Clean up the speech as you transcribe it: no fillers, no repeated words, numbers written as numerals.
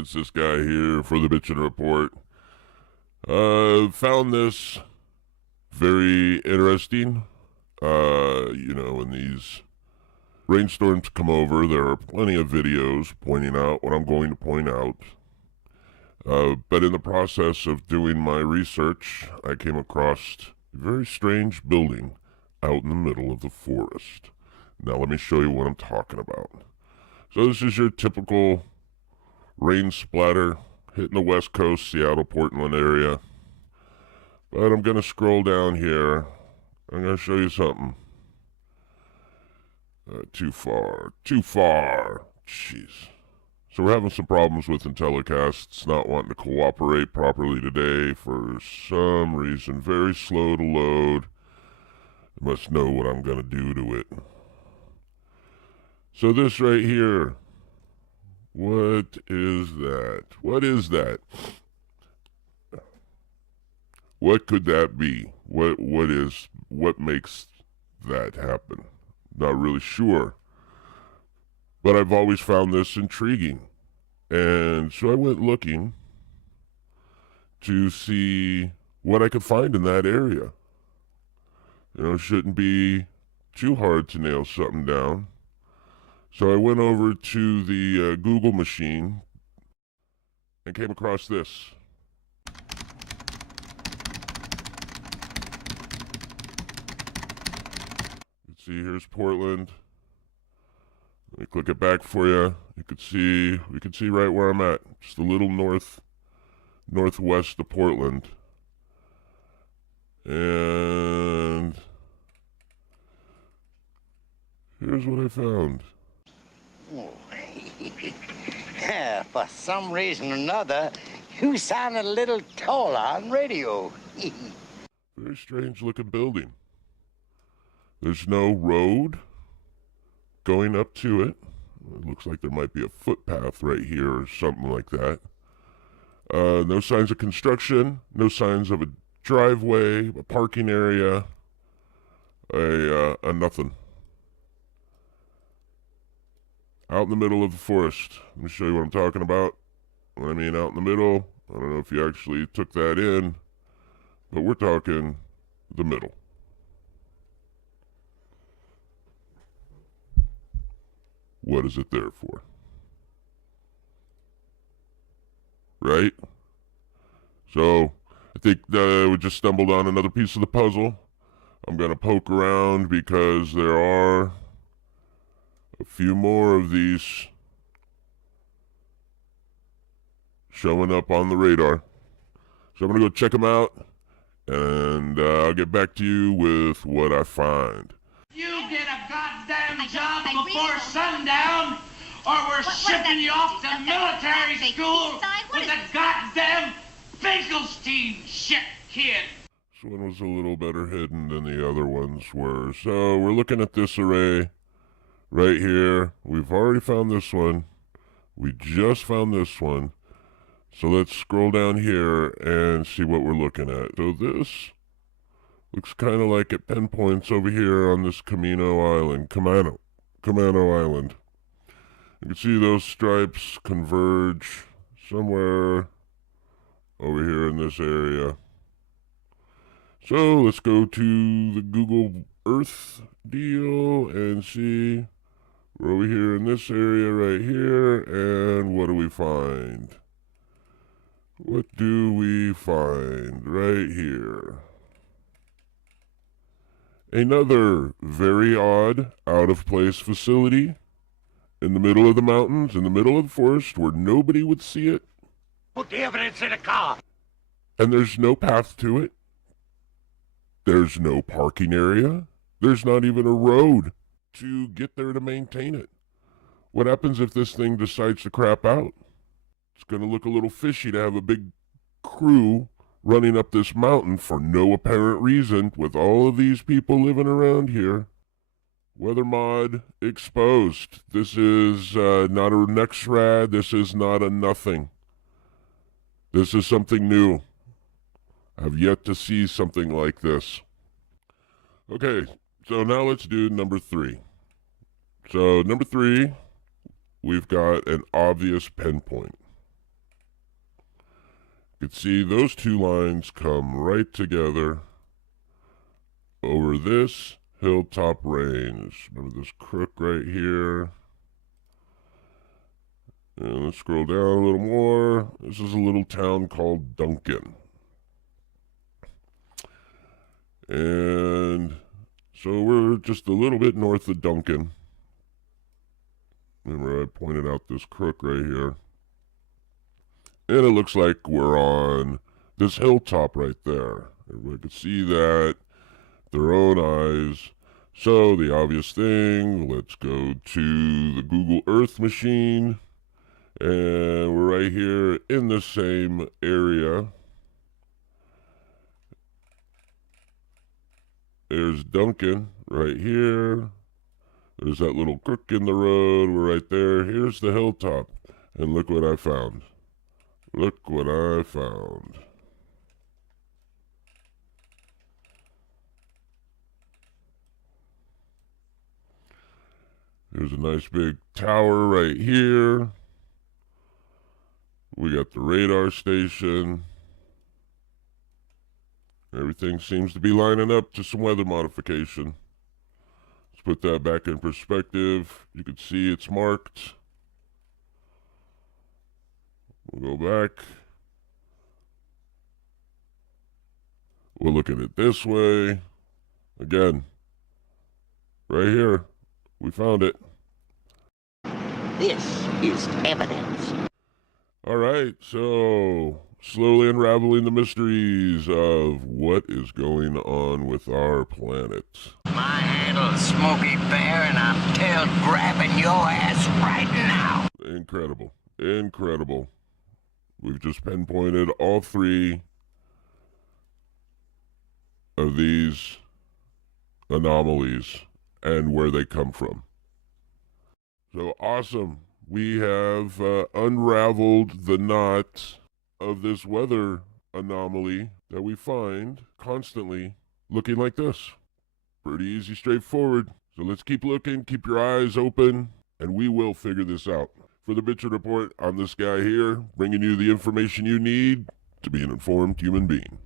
it's this guy here for the Bitchin' Report. Found this very interesting. When these rainstorms come over, there are plenty of videos pointing out what I'm going to point out. But in the process of doing my research, I came across a very strange building out in the middle of the forest. Now let me show you what I'm talking about. So this is your typical rain splatter hitting the West Coast, Seattle, Portland area. But I'm going to scroll down here. I'm going to show you something. Too far. Jeez. So we're having some problems with Intellicasts not wanting to cooperate properly today for some reason. Very slow to load. I must know what I'm going to do to it. So this right here. What is that? What is that? What could that be? What makes that happen? Not really sure. But I've always found this intriguing. And so I went looking to see what I could find in that area. It shouldn't be too hard to nail something down. So I went over to the Google machine and came across this. Let's see, here's Portland. Let me click it back for you. We can see right where I'm at. Just a little northwest of Portland. And here's what I found. Oh. Yeah, for some reason or another, you sounded a little taller on radio. Very strange looking building. There's no road going up to it. It looks like there might be a footpath right here or something like that. No signs of construction, no signs of a driveway, a parking area, a nothing. Out in the middle of the forest. Let me show you what I'm talking about. When I mean out in the middle, I don't know if you actually took that in, but we're talking the middle. What is it there for? Right? So, I think we just stumbled on another piece of the puzzle. I'm going to poke around because there are a few more of these showing up on the radar. So I'm going to go check them out, and I'll get back to you with what I find. You get a goddamn job before sundown, or we're shipping you off to military school with a goddamn Finkelstein shit, kid. This one was a little better hidden than the other ones were. So we're looking at this array right here. We've already found this one. We just found this one. So let's scroll down here and see what we're looking at. So this looks kind of like it pinpoints over here on this Camano Island. You can see those stripes converge somewhere over here in this area. So let's go to the Google Earth deal and see. We're over here in this area right here, and what do we find? What do we find right here? Another very odd, out-of-place facility in the middle of the mountains, in the middle of the forest, where nobody would see it. Put the evidence in a car. And there's no path to it. There's no parking area. There's not even a road to get there to maintain it. What happens if this thing decides to crap out? It's going to look a little fishy to have a big crew running up this mountain for no apparent reason with all of these people living around here. Weather mod exposed. This is not a Nexrad. This is not a nothing. This is something new. I've yet to see something like this. Okay, so now let's do number 3. So number 3, we've got an obvious pinpoint. You can see those two lines come right together over this hilltop range. Remember this crook right here? And let's scroll down a little more. This is a little town called Duncan. And so we're just a little bit north of Duncan. Remember I pointed out this crook right here. And it looks like we're on this hilltop right there. Everybody can see that, their own eyes. So the obvious thing, let's go to the Google Earth machine. And we're right here in the same area. There's Duncan right here. There's that little crook in the road. We're right there. Here's the hilltop. And look what I found. Look what I found. There's a nice big tower right here. We got the radar station. Everything seems to be lining up to some weather modification. Let's put that back in perspective. You can see it's marked. We'll go back. We'll look at it this way. Again, right here. We found it. This is evidence. All right, so slowly unraveling the mysteries of what is going on with our planet. My handle's Smokey Bear, and I'm tail grabbing your ass right now. Incredible. Incredible. We've just pinpointed all three of these anomalies and where they come from. So awesome. We have unraveled the knot of this weather anomaly that we find constantly looking like this. Pretty easy, straightforward. So let's keep looking, keep your eyes open, and we will figure this out. For the Bitchin' Report, I'm this guy here, bringing you the information you need to be an informed human being.